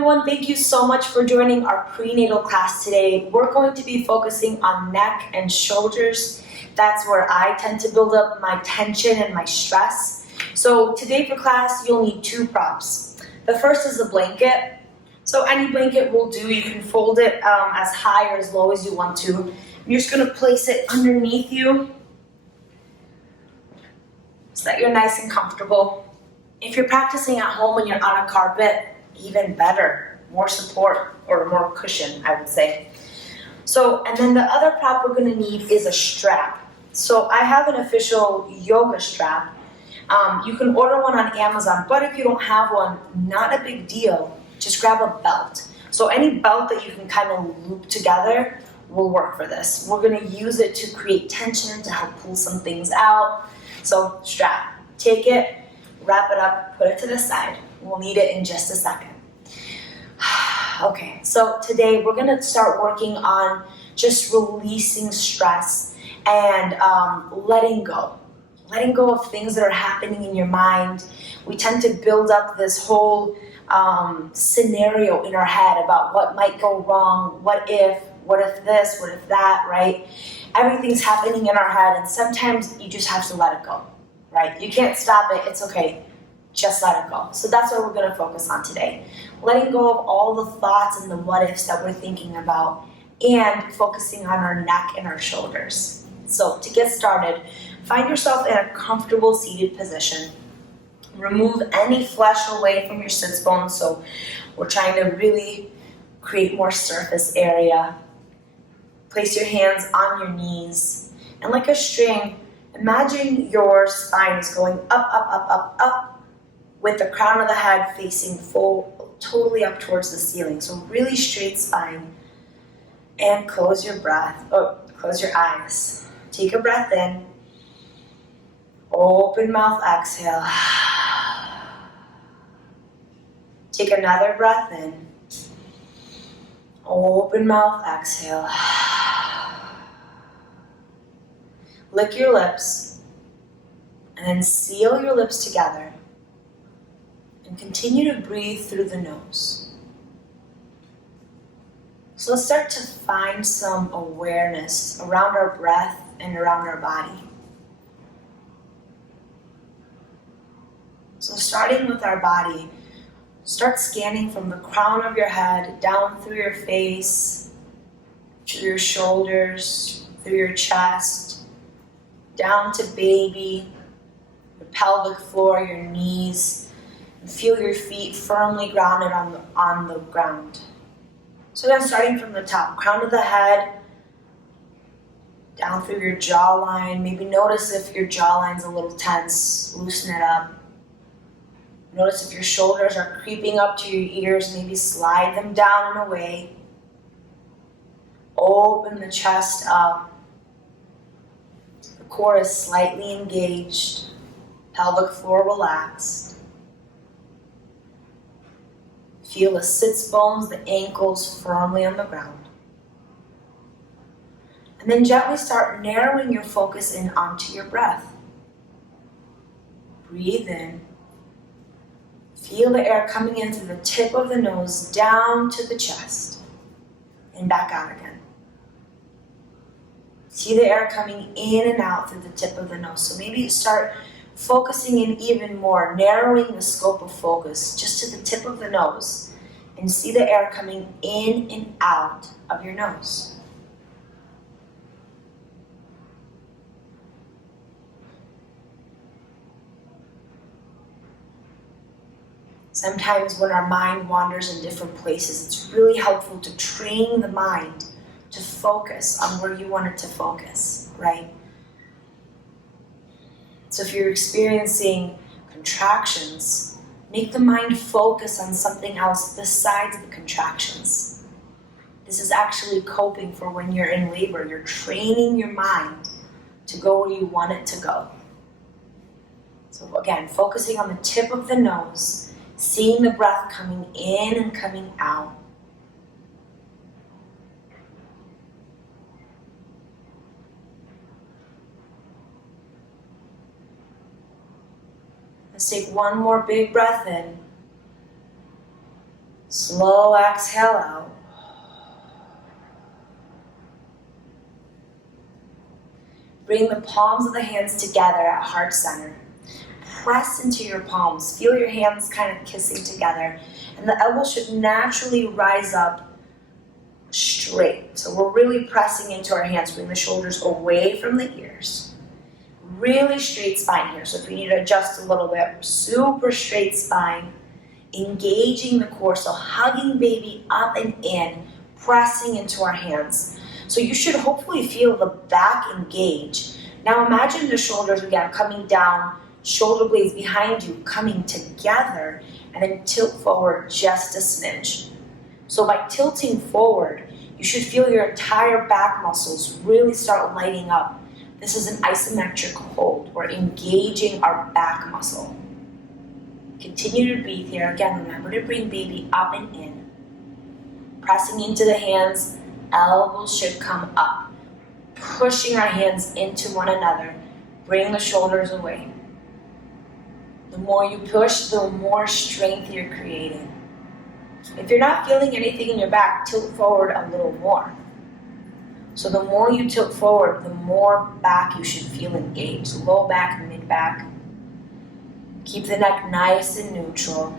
everyone, thank you so much for joining our prenatal class today. We're going to be focusing on neck and shoulders. That's where I tend to build up my tension and my stress. So today for class, you'll need two props. The first is a blanket. So any blanket will do. You can fold it as high or as low as you want to. You're just going to place it underneath you so that you're nice and comfortable. If you're practicing at home and you're on a carpet, even better, more support or more cushion, I would say. So, and then the other prop we're going to need is a strap. So I have an official yoga strap. You can order one on Amazon, but if you don't have one, not a big deal. Just grab a belt. So any belt that you can kind of loop together will work for this. We're going to use it to create tension, to help pull some things out. So strap, take it, wrap it up, put it to the side. We'll need it in just a second. Okay, so today we're gonna start working on just releasing stress and letting go. Letting go of things that are happening in your mind. We tend to build up this whole scenario in our head about what might go wrong, what if this, what if that, right? Everything's happening in our head, and sometimes you just have to let it go, right? You can't stop it, it's okay. Just let it go. So that's what we're going to focus on today. Letting go of all the thoughts and the what ifs that we're thinking about and focusing on our neck and our shoulders. So to get started, find yourself in a comfortable seated position. Remove any flesh away from your sits bones. So we're trying to really create more surface area. Place your hands on your knees. And like a string, imagine your spine is going up, up, up, up, up, with the crown of the head facing totally up towards the ceiling. So really straight spine. And close your eyes. Take a breath in. Open mouth, exhale. Take another breath in. Open mouth, exhale. Lick your lips. And then seal your lips together. And continue to breathe through the nose. So let's start to find some awareness around our breath and around our body. So starting with our body, start scanning from the crown of your head down through your face, through your shoulders, through your chest, down to baby, your pelvic floor, your knees. Feel your feet firmly grounded on the ground. So then starting from the top, crown of the head, down through your jawline. Maybe notice if your jawline's a little tense, loosen it up. Notice if your shoulders are creeping up to your ears, maybe slide them down and away. Open the chest up. The core is slightly engaged, pelvic floor relaxed. Feel the sits bones, the ankles firmly on the ground. And then gently start narrowing your focus in onto your breath. Breathe in. Feel the air coming in through the tip of the nose down to the chest. And back out again. See the air coming in and out through the tip of the nose. So maybe start focusing in even more, narrowing the scope of focus just to the tip of the nose, and see the air coming in and out of your nose. Sometimes when our mind wanders in different places, it's really helpful to train the mind to focus on where you want it to focus, right? So if you're experiencing contractions, make the mind focus on something else besides the contractions. This is actually coping for when you're in labor. You're training your mind to go where you want it to go. So again, focusing on the tip of the nose, seeing the breath coming in and coming out. Let's take one more big breath in. Slow exhale out. Bring the palms of the hands together at heart center. Press into your palms. Feel your hands kind of kissing together. And the elbows should naturally rise up straight. So we're really pressing into our hands. Bring the shoulders away from the ears. Really straight spine here. So if you need to adjust a little bit, super straight spine. Engaging the core. So hugging baby up and in. Pressing into our hands. So you should hopefully feel the back engage. Now imagine the shoulders again coming down. Shoulder blades behind you coming together, and then tilt forward just a smidge. So by tilting forward, you should feel your entire back muscles really start lighting up. This is an isometric hold. We're engaging our back muscle. Continue to breathe here. Again, remember to bring baby up and in. Pressing into the hands, elbows should come up. Pushing our hands into one another. Bring the shoulders away. The more you push, the more strength you're creating. If you're not feeling anything in your back, tilt forward a little more. So the more you tilt forward, the more back you should feel engaged. Low back, mid back. Keep the neck nice and neutral.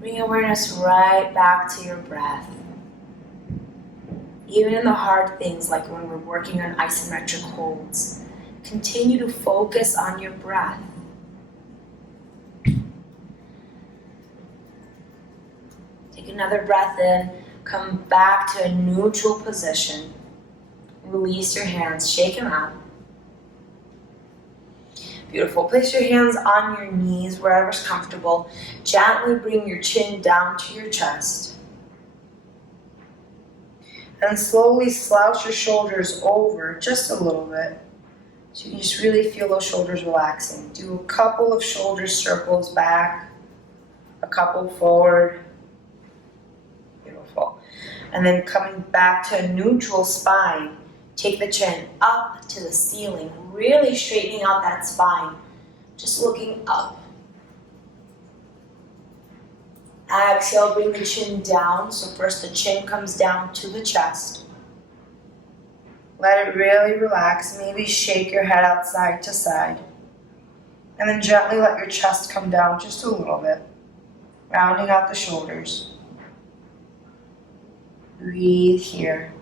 Bring awareness right back to your breath. Even in the hard things, like when we're working on isometric holds, continue to focus on your breath. Take another breath in. Come back to a neutral position. Release your hands. Shake them out. Beautiful. Place your hands on your knees, wherever's comfortable. Gently bring your chin down to your chest. And slowly slouch your shoulders over just a little bit. So you can just really feel those shoulders relaxing. Do a couple of shoulder circles back, a couple forward. Beautiful. And then coming back to a neutral spine, take the chin up to the ceiling, really straightening out that spine, just looking up. Exhale, bring the chin down. So first the chin comes down to the chest. Let it really relax. Maybe shake your head out side to side. And then gently let your chest come down just a little bit. Rounding out the shoulders. Breathe here.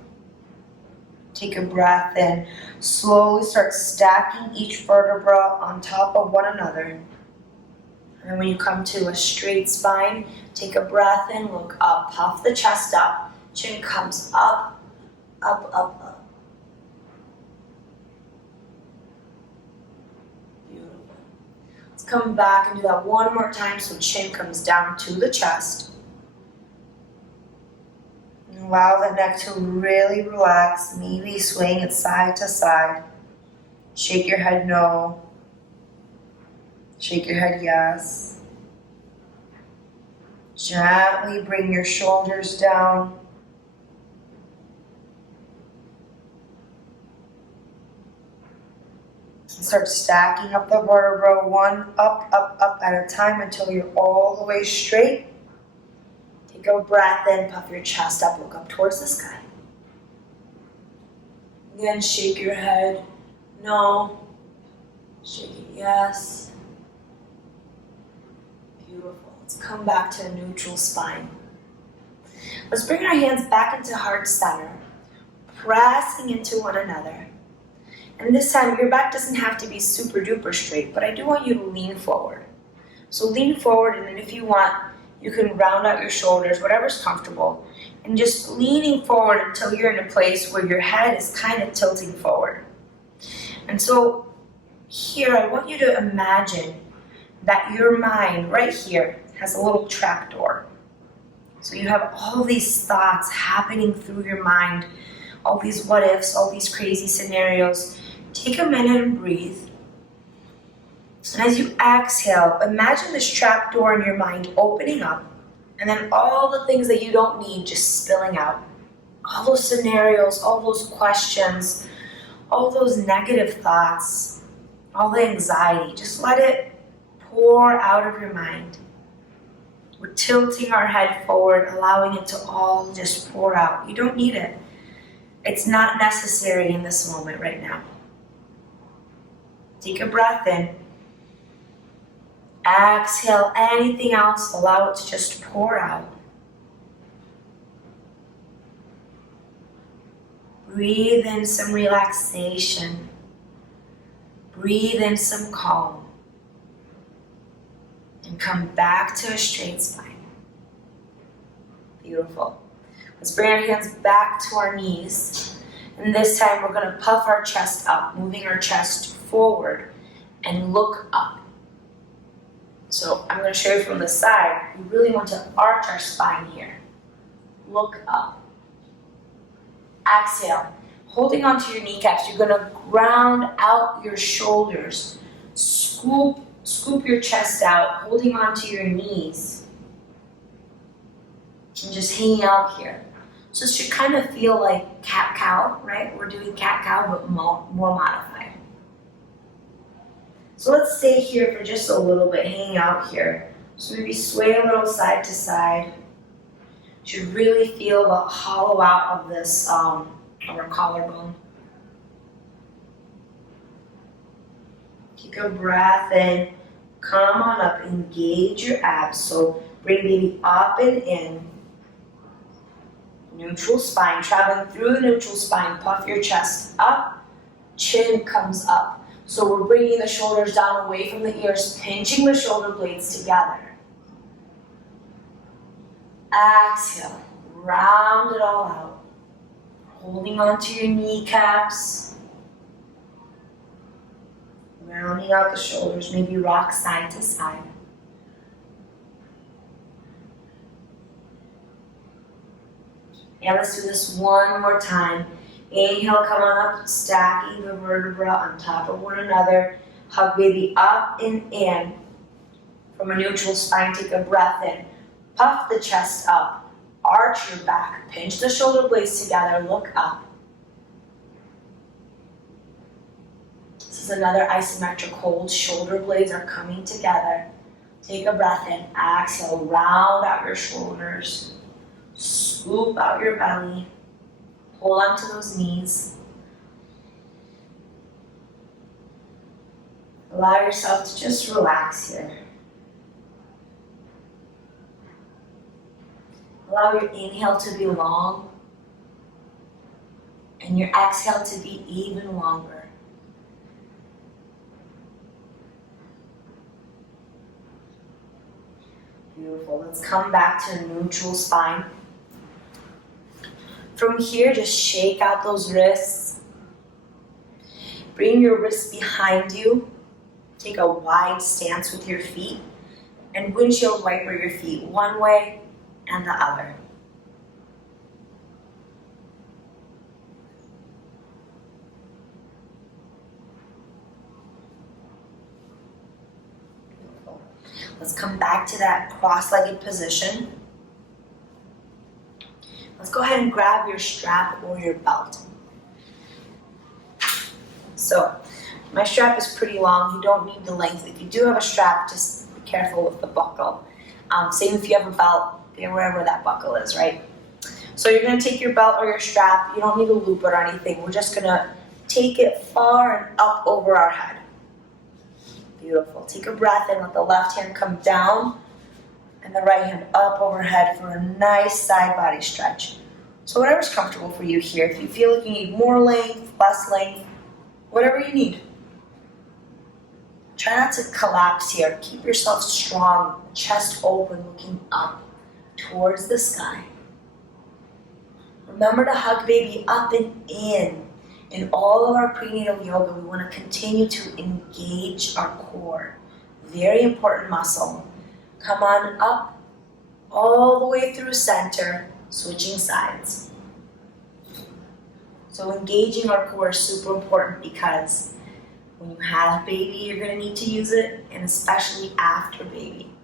Take a breath in. Slowly start stacking each vertebra on top of one another. And when you come to a straight spine, take a breath in, look up, puff the chest up. Chin comes up, up, up, up. Come back and do that one more time so chin comes down to the chest. And allow the neck to really relax, maybe swaying it side to side. Shake your head no. Shake your head yes. Gently bring your shoulders down. Start stacking up the vertebra, one up, up, up at a time until you're all the way straight. Take a breath in, puff your chest up, look up towards the sky. Again, shake your head, no. Shake it, yes. Beautiful. Let's come back to a neutral spine. Let's bring our hands back into heart center, pressing into one another. And this time, your back doesn't have to be super duper straight, but I do want you to lean forward. So lean forward, and then if you want, you can round out your shoulders, whatever's comfortable. And just leaning forward until you're in a place where your head is kind of tilting forward. And so here, I want you to imagine that your mind right here has a little trapdoor. So you have all these thoughts happening through your mind, all these what ifs, all these crazy scenarios. Take a minute and breathe. And as you exhale, imagine this trapdoor in your mind opening up, and then all the things that you don't need just spilling out. All those scenarios, all those questions, all those negative thoughts, all the anxiety. Just let it pour out of your mind. We're tilting our head forward, allowing it to all just pour out. You don't need it. It's not necessary in this moment right now. Take a breath in. Exhale anything else, allow it to just pour out. Breathe in some relaxation. Breathe in some calm. And come back to a straight spine. Beautiful. Let's bring our hands back to our knees. And this time we're going to puff our chest up, moving our chest forward and look up. So I'm going to show you from the side. We really want to arch our spine here. Look up. Exhale. Holding onto your kneecaps, you're going to ground out your shoulders. Scoop your chest out, holding onto your knees. And just hanging out here. So this should kind of feel like cat-cow, right? We're doing cat-cow, but more modified. So let's stay here for just a little bit, hanging out here. So maybe sway a little side to side. You should really feel the hollow out of this, of our collarbone. Take a breath in. Come on up, engage your abs. So bring baby up and in. Neutral spine, traveling through the neutral spine. Puff your chest up, chin comes up. So we're bringing the shoulders down away from the ears, pinching the shoulder blades together. Exhale, round it all out. Holding onto your kneecaps. Rounding out the shoulders, maybe rock side to side. And let's do this one more time. Inhale, come on up, stacking the vertebra on top of one another. Hug baby up and in. From a neutral spine, take a breath in. Puff the chest up. Arch your back. Pinch the shoulder blades together. Look up. This is another isometric hold. Shoulder blades are coming together. Take a breath in. Exhale. Round out your shoulders. Scoop out your belly. Hold on to those knees. Allow yourself to just relax here. Allow your inhale to be long and your exhale to be even longer. Beautiful. Let's come back to a neutral spine. From here, just shake out those wrists. Bring your wrists behind you. Take a wide stance with your feet and windshield wiper your feet one way and the other. Beautiful. Let's come back to that cross-legged position. Let's go ahead and grab your strap or your belt. So, my strap is pretty long. You don't need the length. If you do have a strap, just be careful with the buckle. Same if you have a belt, wherever that buckle is, right? So you're going to take your belt or your strap. You don't need to loop it or anything. We're just going to take it far and up over our head. Beautiful. Take a breath in. Let the left hand come down and the right hand up overhead for a nice side body stretch. So whatever's comfortable for you here. If you feel like you need more length, less length, whatever you need. Try not to collapse here. Keep yourself strong, chest open, looking up towards the sky. Remember to hug baby up and in. In all of our prenatal yoga, we want to continue to engage our core. Very important muscle. Come on up, all the way through center, switching sides. So engaging our core is super important because when you have baby, you're going to need to use it, and especially after baby.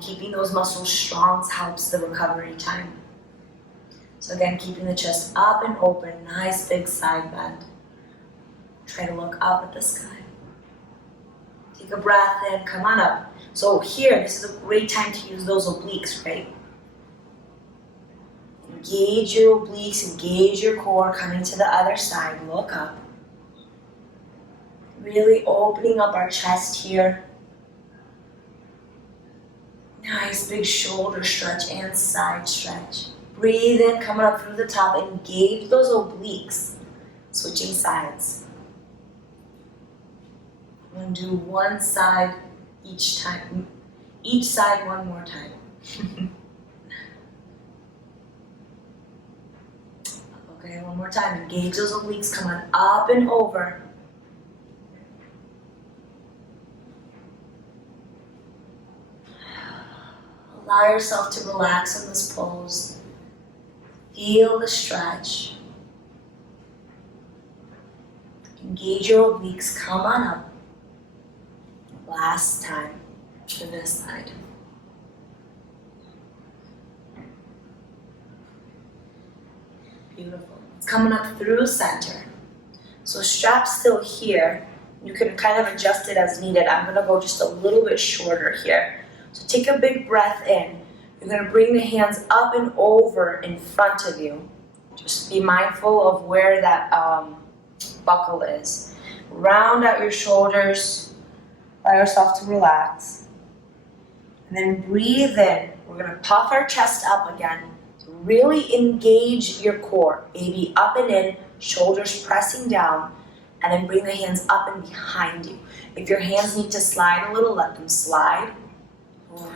Keeping those muscles strong helps the recovery time. So again, keeping the chest up and open, nice big side bend. Try to look up at the sky. Take a breath in, come on up. So here, this is a great time to use those obliques, right? Engage your obliques, engage your core, coming to the other side, look up. Really opening up our chest here. Nice big shoulder stretch and side stretch. Breathe in, coming up through the top, engage those obliques. Switching sides. I'm going to do one side each time. Each side one more time. Okay, one more time. Engage those obliques, come on up and over. Allow yourself to relax in this pose. Feel the stretch. Engage your obliques, come on up. Last time to this side. Beautiful. It's coming up through center. So strap's still here. You can kind of adjust it as needed. I'm going to go just a little bit shorter here. So take a big breath in. You're going to bring the hands up and over in front of you. Just be mindful of where that buckle is. Round out your shoulders. Allow yourself to relax. And then breathe in. We're going to puff our chest up again. So really engage your core. Baby up and in, shoulders pressing down. And then bring the hands up and behind you. If your hands need to slide a little, let them slide.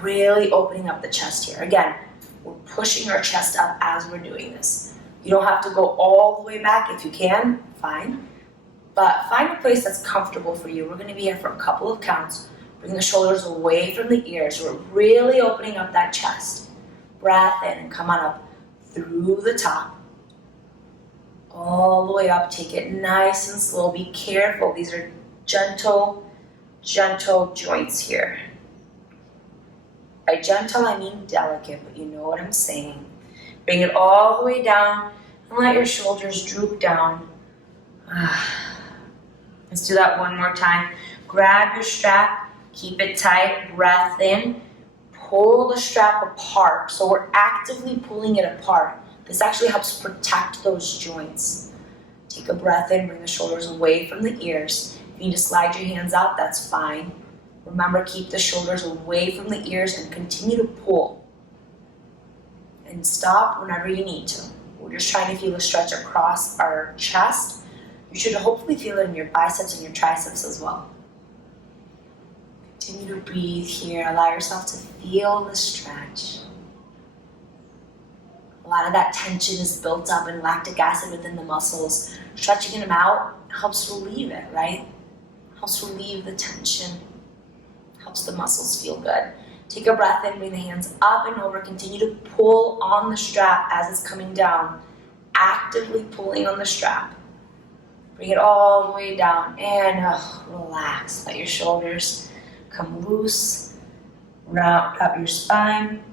Really opening up the chest here. Again, we're pushing our chest up as we're doing this. You don't have to go all the way back. If you can, fine. But find a place that's comfortable for you. We're going to be here for a couple of counts. Bring the shoulders away from the ears. We're really opening up that chest. Breath in and come on up through the top. All the way up. Take it nice and slow. Be careful. These are gentle joints here. By gentle, I mean delicate, but you know what I'm saying. Bring it all the way down and let your shoulders droop down. Let's do that one more time. Grab your strap, keep it tight, breath in, pull the strap apart. So we're actively pulling it apart. This actually helps protect those joints. Take a breath in, bring the shoulders away from the ears. If you need to slide your hands out, that's fine. Remember, keep the shoulders away from the ears and continue to pull. And stop whenever you need to. We're just trying to feel a stretch across our chest. You should hopefully feel it in your biceps and your triceps as well. Continue to breathe here. Allow yourself to feel the stretch. A lot of that tension is built up in lactic acid within the muscles. Stretching them out helps relieve it, right? Helps relieve the tension. Helps the muscles feel good. Take a breath in, bring the hands up and over. Continue to pull on the strap as it's coming down. Actively pulling on the strap. Bring it all the way down and relax. Let your shoulders come loose. Round up your spine.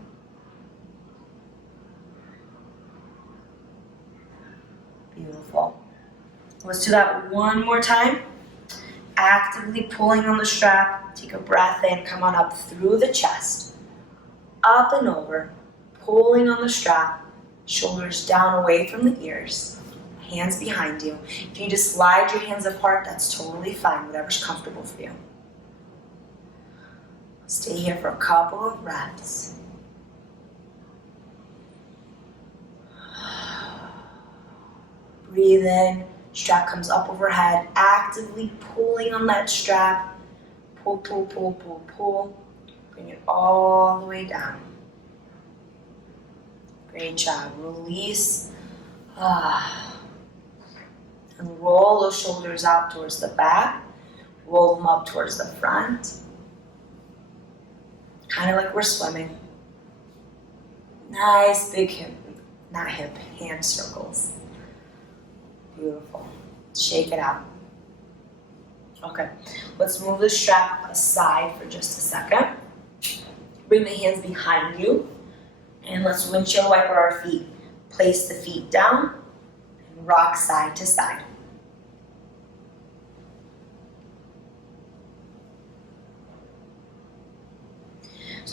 Beautiful. Let's do that one more time. Actively pulling on the strap. Take a breath in. Come on up through the chest. Up and over. Pulling on the strap. Shoulders down away from the ears. Hands behind you. If you need to slide your hands apart, that's totally fine. Whatever's comfortable for you. Stay here for a couple of breaths. Breathe in. Strap comes up overhead. Actively pulling on that strap. Pull, pull, pull, pull, pull. Bring it all the way down. Great job. Release. And roll those shoulders out towards the back. Roll them up towards the front. Kind of like we're swimming. Nice big hand circles. Beautiful. Shake it out. Okay, let's move the strap aside for just a second. Bring the hands behind you. And let's windshield wiper our feet. Place the feet down and rock side to side.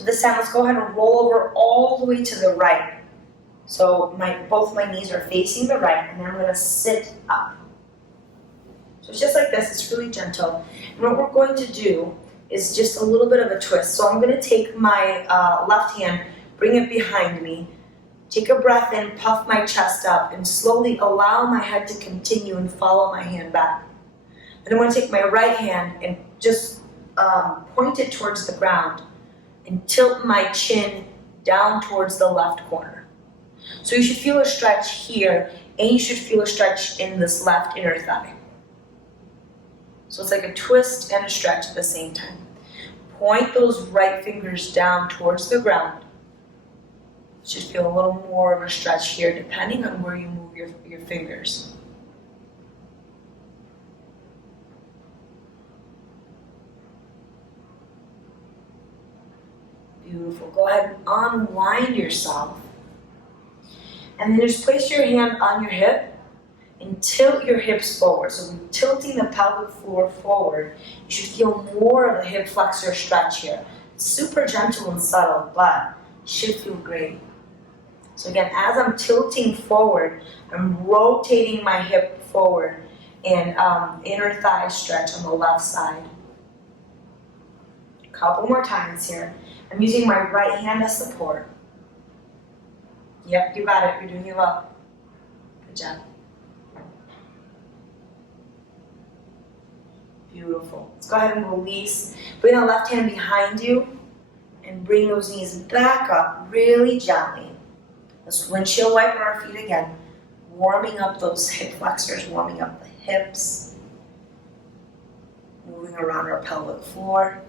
this time, let's go ahead and roll over all the way to the right. So both my knees are facing the right, and then I'm going to sit up. So it's just like this. It's really gentle. And what we're going to do is just a little bit of a twist. So I'm going to take my left hand, bring it behind me, take a breath in, puff my chest up, and slowly allow my head to continue and follow my hand back. And I'm going to take my right hand and just point it towards the ground and tilt my chin down towards the left corner. So you should feel a stretch here, and you should feel a stretch in this left inner thigh. So it's like a twist and a stretch at the same time. Point those right fingers down towards the ground. You should feel a little more of a stretch here, depending on where you move your fingers. Beautiful. Go ahead and unwind yourself. And then just place your hand on your hip and tilt your hips forward. So we're tilting the pelvic floor forward. You should feel more of a hip flexor stretch here. It's super gentle and subtle, but it should feel great. So again, as I'm tilting forward, I'm rotating my hip forward and inner thigh stretch on the left side. A couple more times here. I'm using my right hand as support. Yep, you got it. You're doing it well. Good job. Beautiful. Let's go ahead and release. Bring the left hand behind you and bring those knees back up really gently. Let's windshield wiper our feet again. Warming up those hip flexors, warming up the hips. Moving around our pelvic floor.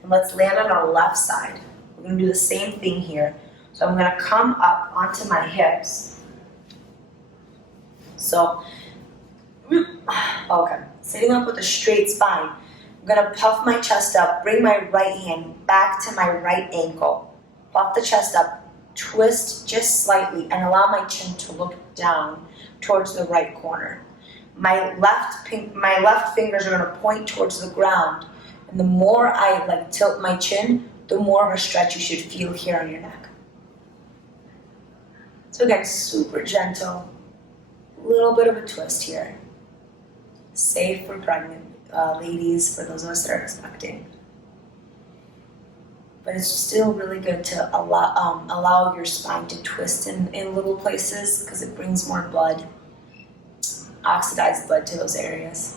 And let's land on our left side. We're going to do the same thing here. So I'm going to come up onto my hips. So, okay, sitting up with a straight spine. I'm going to puff my chest up, bring my right hand back to my right ankle. Puff the chest up, twist just slightly, and allow my chin to look down towards the right corner. My left fingers are going to point towards the ground. And the more I tilt my chin, the more of a stretch you should feel here on your neck. So again, super gentle, a little bit of a twist here. Safe for pregnant ladies, for those of us that are expecting. But it's still really good to allow your spine to twist in little places because it brings more blood, oxidized blood to those areas.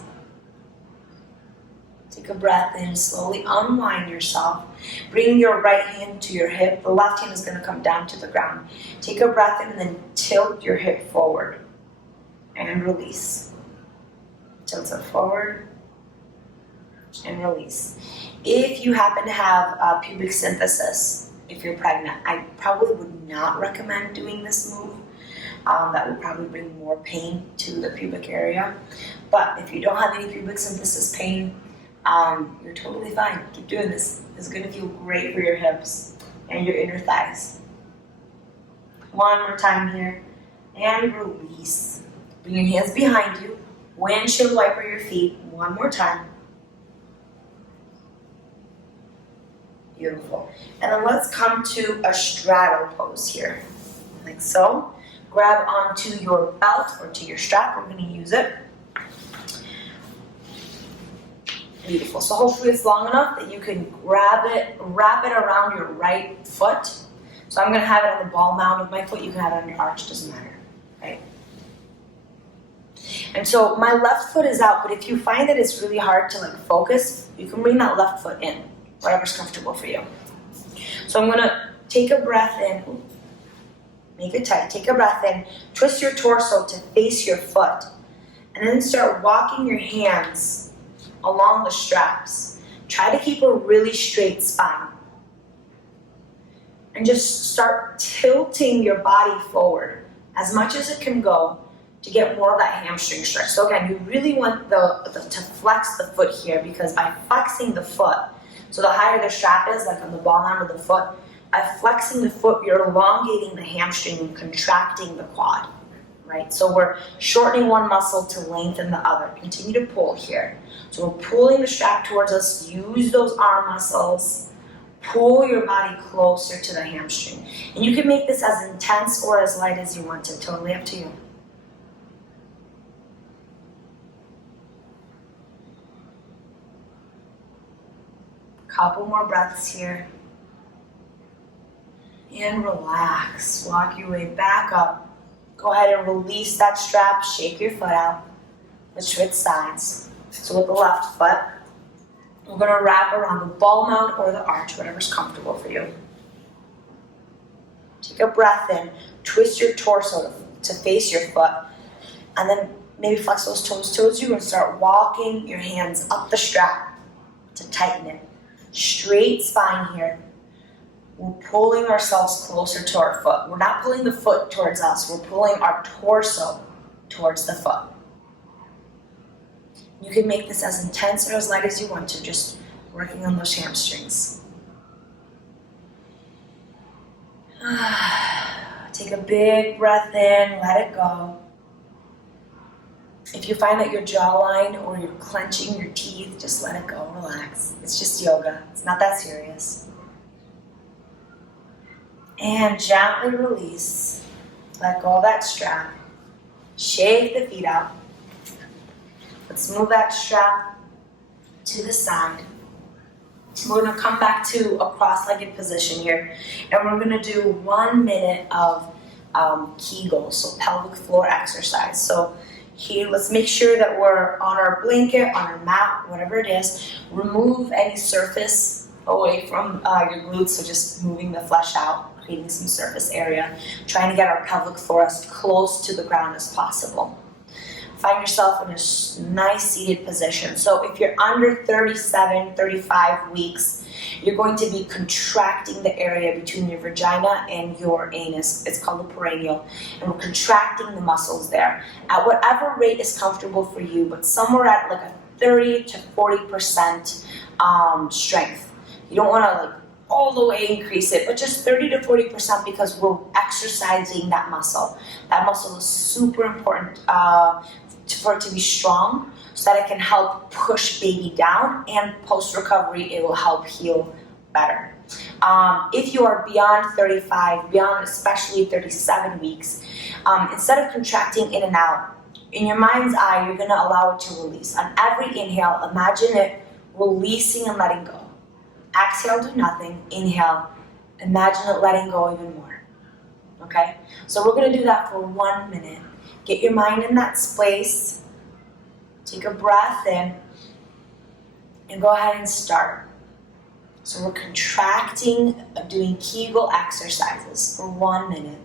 Take a breath in, slowly unwind yourself. Bring your right hand to your hip. The left hand is going to come down to the ground. Take a breath in and then tilt your hip forward. And release. Tilt it forward. And release. If you happen to have pubic symphysis, if you're pregnant, I probably would not recommend doing this move. That would probably bring more pain to the pubic area. But if you don't have any pubic symphysis pain, you're totally fine. Keep doing this. It's going to feel great for your hips and your inner thighs. One more time here. And release. Bring your hands behind you. Windshield wiper your feet. One more time. Beautiful. And then let's come to a straddle pose here. Like so. Grab onto your belt or to your strap. We're going to use it. Beautiful. So hopefully it's long enough that you can grab it, wrap it around your right foot. So I'm going to have it on the ball mound of my foot. You can have it on your arch, doesn't matter. Right? And so my left foot is out, but if you find that it's really hard to focus, you can bring that left foot in, whatever's comfortable for you. So I'm going to take a breath in. Make it tight. Take a breath in. Twist your torso to face your foot. And then start walking your hands along the straps. Try to keep a really straight spine. And just start tilting your body forward as much as it can go to get more of that hamstring stretch. So again, you really want to flex the foot here, because by flexing the foot, so the higher the strap is, like on the ball arm of the foot, by flexing the foot, you're elongating the hamstring and contracting the quad. Right? So we're shortening one muscle to lengthen the other. Continue to pull here. So we're pulling the strap towards us. Use those arm muscles. pull your body closer to the hamstring. And you can make this as intense or as light as you want to, totally up to you. Couple more breaths here. And relax. Walk your way back up. Go ahead and release that strap. Shake your foot out. Let's switch sides. So with the left foot, we're going to wrap around the ball mount or the arch, whatever's comfortable for you. Take a breath in. Twist your torso to face your foot. And then maybe flex those toes towards you and start walking your hands up the strap to tighten it. Straight spine here. We're pulling ourselves closer to our foot. We're not pulling the foot towards us. We're pulling our torso towards the foot. You can make this as intense or as light as you want to, just working on those hamstrings. Take a big breath in, let it go. If you find that your jawline or you're clenching your teeth, just let it go, relax. It's just yoga, it's not that serious. And gently release. Let go of that strap. Shake the feet out. Let's move that strap to the side. We're going to come back to a cross-legged position here. And we're going to do 1 minute of Kegels, so pelvic floor exercise. So here, let's make sure that we're on our blanket, on our mat, whatever it is. Remove any surface away from your glutes, so just moving the flesh out, creating some surface area, trying to get our pelvic floor as close to the ground as possible. Find yourself in a nice seated position. So if you're under 37, 35 weeks, you're going to be contracting the area between your vagina and your anus. It's called the perineal. And we're contracting the muscles there at whatever rate is comfortable for you, but somewhere at like a 30 to 40% strength. You don't want to like all the way increase it, but just 30 to 40% because we're exercising that muscle. That muscle is super important for it to be strong so that it can help push baby down, and post-recovery it will help heal better. If you are beyond 35, beyond especially 37 weeks, instead of contracting in and out, in your mind's eye, you're going to allow it to release. On every inhale, imagine it releasing and letting go. Exhale, do nothing. Inhale, imagine it letting go even more. Okay? So we're going to do that for 1 minute. Get your mind in that space. Take a breath in. And go ahead and start. So we're contracting, doing Kegel exercises for 1 minute.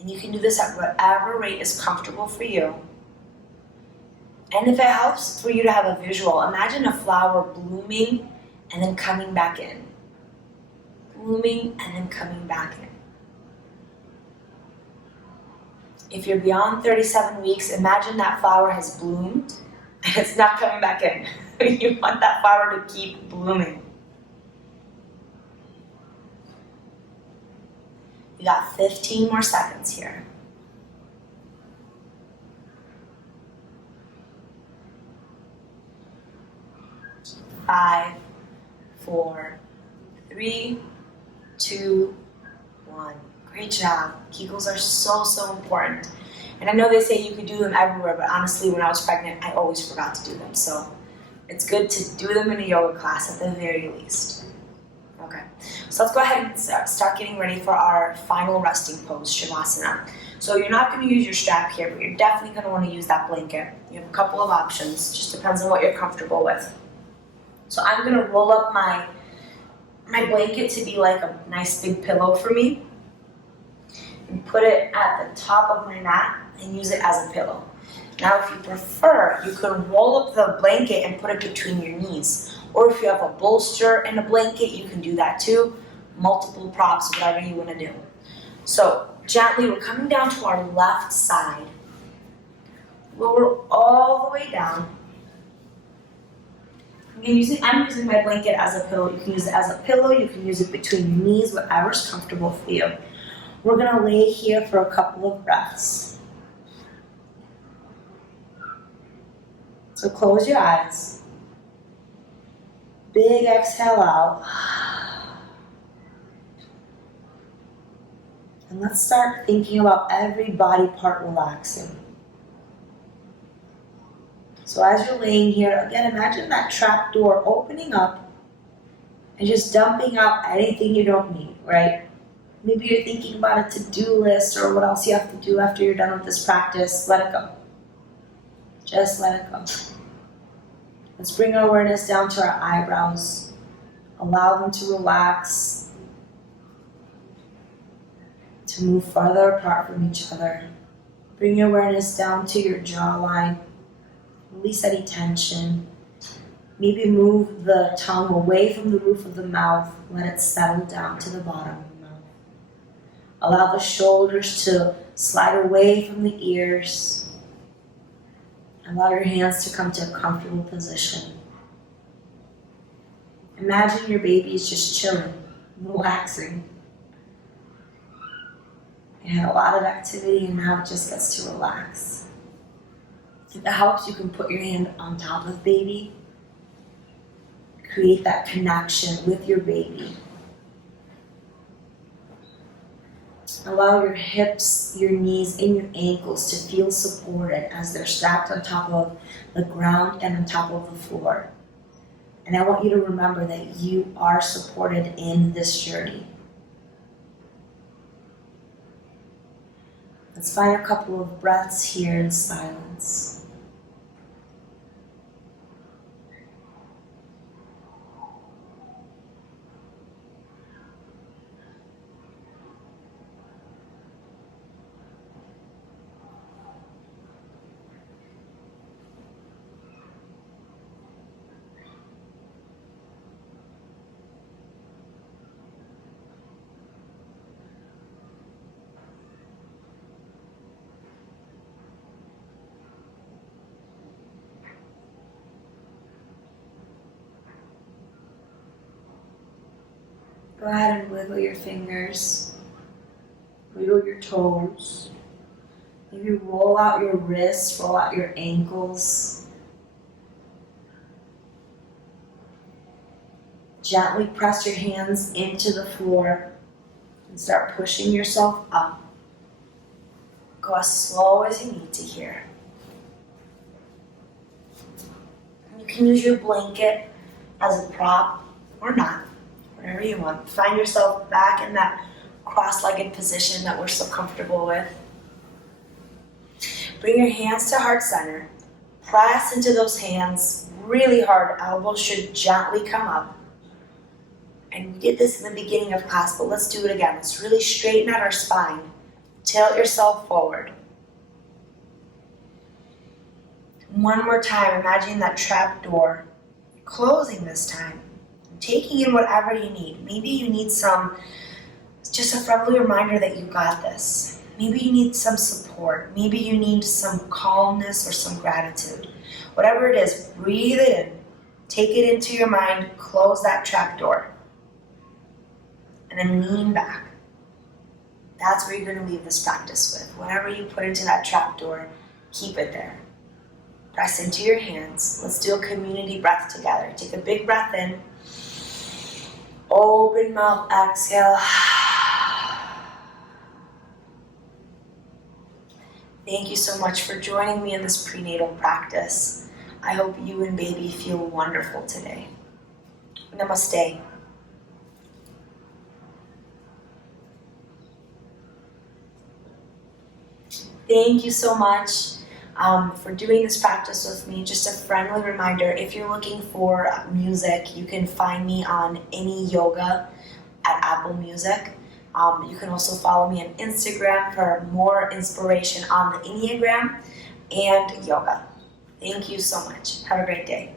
And you can do this at whatever rate is comfortable for you. And if it helps for you to have a visual, imagine a flower blooming and then coming back in. Blooming and then coming back in. If you're beyond 37 weeks, imagine that flower has bloomed and it's not coming back in. You want that flower to keep blooming. You got 15 more seconds here. 5, 4, 3, 2, 1. Great job. Kegels are so important. And I know they say you could do them everywhere, but honestly, when I was pregnant, I always forgot to do them. So it's good to do them in a yoga class at the very least. Okay, so let's go ahead and start getting ready for our final resting pose, Savasana. So you're not going to use your strap here, but you're definitely going to want to use that blanket. You have a couple of options, just depends on what you're comfortable with. So I'm going to roll up my blanket to be like a nice big pillow for me, and put it at the top of my mat and use it as a pillow. Now if you prefer, you can roll up the blanket and put it between your knees. Or if you have a bolster and a blanket, you can do that too. Multiple props, whatever you want to do. So gently, we're coming down to our left side. Lower all the way down. I'm using my blanket as a pillow. You can use it as a pillow. You can use it between your knees, whatever's comfortable for you. We're going to lay here for a couple of breaths. So close your eyes. Big exhale out. And let's start thinking about every body part relaxing. So as you're laying here, again, imagine that trap door opening up and just dumping out anything you don't need, right? Maybe you're thinking about a to-do list or what else you have to do after you're done with this practice. Let it go. Just let it go. Let's bring our awareness down to our eyebrows. Allow them to relax, to move farther apart from each other. Bring your awareness down to your jawline. Release any tension. Maybe move the tongue away from the roof of the mouth. Let it settle down to the bottom of the mouth. Allow the shoulders to slide away from the ears. Allow your hands to come to a comfortable position. Imagine your baby is just chilling, relaxing. It had a lot of activity and now it just gets to relax. If it helps, you can put your hand on top of baby. Create that connection with your baby. Allow your hips, your knees, and your ankles to feel supported as they're strapped on top of the ground and on top of the floor. And I want you to remember that you are supported in this journey. Let's find a couple of breaths here in silence. Go ahead and wiggle your fingers, wiggle your toes. Maybe roll out your wrists, roll out your ankles. Gently press your hands into the floor and start pushing yourself up. Go as slow as you need to here. You can use your blanket as a prop or not. Whatever you want. Find yourself back in that cross-legged position that we're so comfortable with. Bring your hands to heart center. Press into those hands really hard. Elbows should gently come up. And we did this in the beginning of class, but let's do it again. Let's really straighten out our spine. Tilt yourself forward. One more time, imagine that trap door closing this time. Taking in whatever you need. Maybe you need just a friendly reminder that you got this. Maybe you need some support. Maybe you need some calmness or some gratitude. Whatever it is, breathe it in. Take it into your mind. Close that trap door. And then lean back. That's where you're going to leave this practice with. Whatever you put into that trap door, keep it there. Press into your hands. Let's do a community breath together. Take a big breath in. Open mouth, exhale. Thank you so much for joining me in this prenatal practice. I hope you and baby feel wonderful today. Namaste. Thank you so much for doing this practice with me. Just a friendly reminder, if you're looking for music, you can find me on Any Yoga at Apple Music. You can also follow me on Instagram for more inspiration on the Enneagram and yoga. Thank you so much. Have a great day.